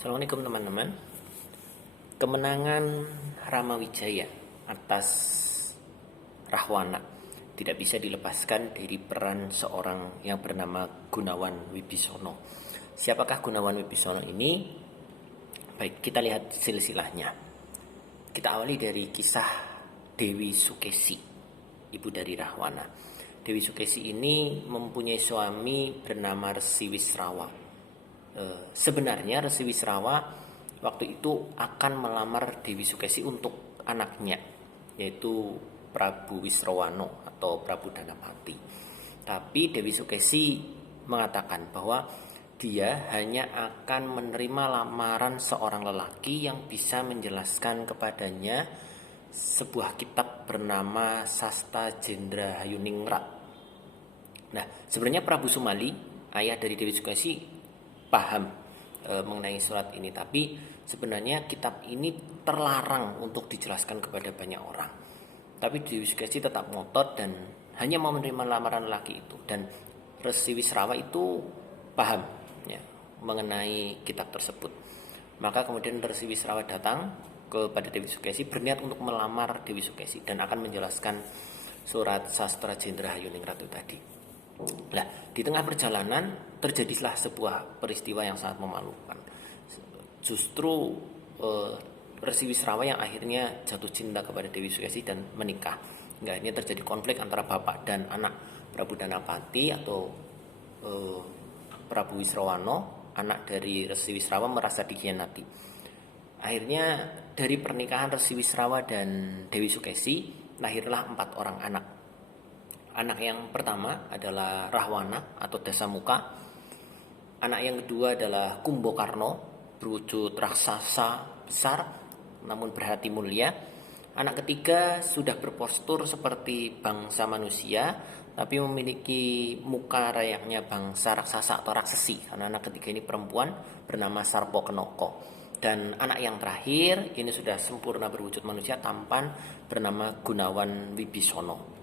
Assalamualaikum teman-teman. Kemenangan Ramawijaya atas Rahwana tidak bisa dilepaskan dari peran seorang yang bernama Gunawan Wibisono. Siapakah Gunawan Wibisono ini? Baik, kita lihat silsilahnya. Kita awali dari kisah Dewi Sukesi, ibu dari Rahwana. Dewi Sukesi ini mempunyai suami bernama Resi Wisrawa. Sebenarnya Resi Wisrawa waktu itu akan melamar Dewi Sukesi untuk anaknya, yaitu Prabu Wisrawano atau Prabu Danapati. Tapi Dewi Sukesi mengatakan bahwa dia hanya akan menerima lamaran seorang lelaki yang bisa menjelaskan kepadanya sebuah kitab bernama Sasta Jendra Hayuningrat. Nah, sebenarnya Prabu Sumali, ayah dari Dewi Sukesi, paham mengenai surat ini, tapi sebenarnya kitab ini terlarang untuk dijelaskan kepada banyak orang. Tapi Dewi Sukesi tetap ngotot dan hanya mau menerima lamaran laki itu, dan Resi Wisrawa itu paham ya mengenai kitab tersebut. Maka kemudian Resi Wisrawa datang kepada Dewi Sukesi berniat untuk melamar Dewi Sukesi dan akan menjelaskan surat Sastra Jendra Hayuningrat itu tadi. Nah, di tengah perjalanan terjadilah sebuah peristiwa yang sangat memalukan. Justru Resi Wisrawa yang akhirnya jatuh cinta kepada Dewi Sukesi dan menikah. Hingga akhirnya terjadi konflik antara bapak dan anak. Prabu Danapati atau Prabu Wisrawano, anak dari Resi Wisrawa, merasa dikhianati. Akhirnya dari pernikahan Resi Wisrawa dan Dewi Sukesi lahirlah 4 orang anak. Anak yang pertama adalah Rahwana atau Dasamuka. Anak yang kedua adalah Kumbokarno, berwujud raksasa besar namun berhati mulia. Anak ketiga sudah berpostur seperti bangsa manusia tapi memiliki muka layaknya bangsa raksasa atau raksesi, karena anak ketiga ini perempuan bernama Sarpokenoko. Dan anak yang terakhir ini sudah sempurna berwujud manusia, tampan, bernama Gunawan Wibisono.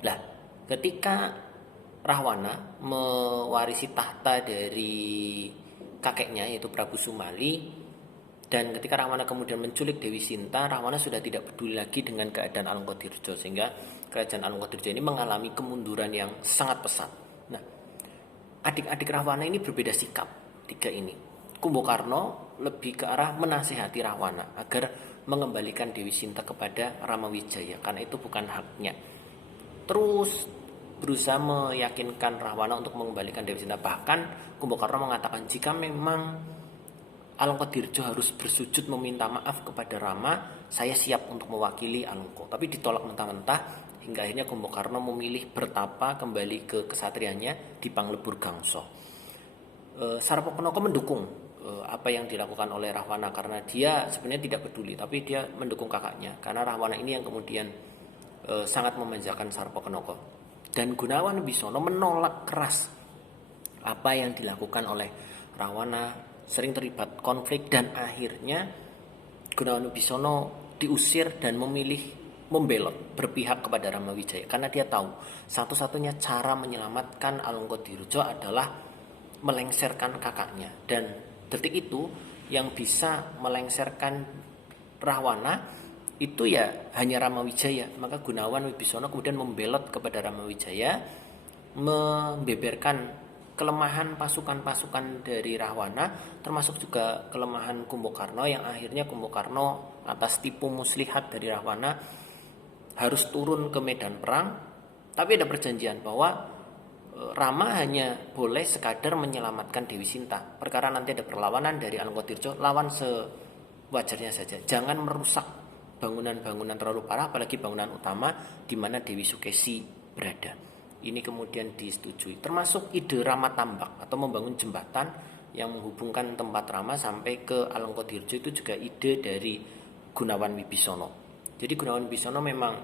Nah, ketika Rahwana mewarisi tahta dari kakeknya yaitu Prabu Sumali, dan ketika Rahwana kemudian menculik Dewi Sinta, Rahwana sudah tidak peduli lagi dengan keadaan Alengkodirjo, sehingga kerajaan Alengkodirjo ini mengalami kemunduran yang sangat pesat. Nah, adik-adik Rahwana ini berbeda sikap, tiga ini. Kumbokarno lebih ke arah menasihati Rahwana agar mengembalikan Dewi Sinta kepada Ramawijaya, karena itu bukan haknya. Terus berusaha meyakinkan Rahwana untuk mengembalikan Dewi Sinta. Bahkan Kumbokarno mengatakan jika memang Alengkodirjo harus bersujud meminta maaf kepada Rama, saya siap untuk mewakili Alengko. Tapi ditolak mentah-mentah hingga akhirnya Kumbokarno memilih bertapa kembali ke kesatriannya di Panglebur Gangso. Sarpokenoko mendukung apa yang dilakukan oleh Rahwana karena dia sebenarnya tidak peduli, tapi dia mendukung kakaknya karena Rahwana ini yang kemudian sangat memanjakan Sarpokenoko. Dan Gunawan Wibisono menolak keras apa yang dilakukan oleh Rahwana, sering terlibat konflik, dan akhirnya Gunawan Wibisono diusir dan memilih membelot berpihak kepada Ramawijaya karena dia tahu satu-satunya cara menyelamatkan Alengkodirjo adalah melengsarkan kakaknya, dan detik itu yang bisa melengsarkan Rahwana itu ya hanya Ramawijaya. Maka Gunawan Wibisono kemudian membelot kepada Ramawijaya, membeberkan kelemahan pasukan-pasukan dari Rahwana, termasuk juga kelemahan Kumbokarno, yang akhirnya Kumbokarno atas tipu muslihat dari Rahwana harus turun ke medan perang. Tapi ada perjanjian bahwa Rama hanya boleh sekadar menyelamatkan Dewi Sinta. Perkara nanti ada perlawanan dari Alengkodirjo, lawan sewajarnya saja, jangan merusak bangunan-bangunan terlalu parah, apalagi bangunan utama di mana Dewi Sukesi berada. Ini kemudian disetujui, termasuk ide Rama Tambak atau membangun jembatan yang menghubungkan tempat Rama sampai ke Alengkodirjo, itu juga ide dari Gunawan Wibisono. Jadi Gunawan Wibisono memang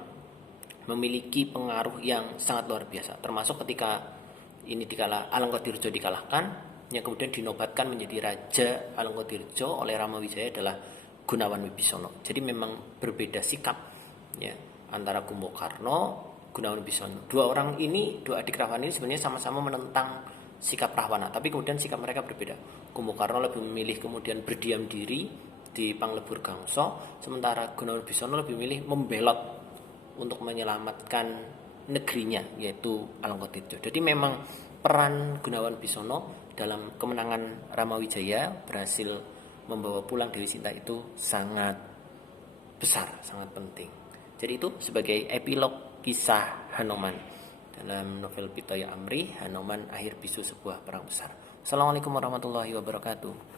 memiliki pengaruh yang sangat luar biasa, termasuk ketika ini Alengkodirjo dikalahkan, yang kemudian dinobatkan menjadi Raja Alengkodirjo oleh Ramawijaya adalah Gunawan Wibisono. Jadi memang berbeda sikap ya antara Kumbokarno, Gunawan Wibisono. Dua orang ini, dua adik Rahwana ini sebenarnya sama-sama menentang sikap Rahwana, tapi kemudian sikap mereka berbeda. Kumbukarno lebih memilih kemudian berdiam diri di Panglebur Gangsa, sementara Gunawan Bisono lebih memilih membelot untuk menyelamatkan negerinya, yaitu Alengkotirjo. Jadi memang peran Gunawan Bisono dalam kemenangan Ramawijaya berhasil membawa pulang Dewi Sinta itu sangat besar, sangat penting. Jadi itu sebagai epilog kisah Hanoman dalam novel Pitoya Amri, Hanoman akhir bisu sebuah perang besar. Assalamualaikum warahmatullahi wabarakatuh.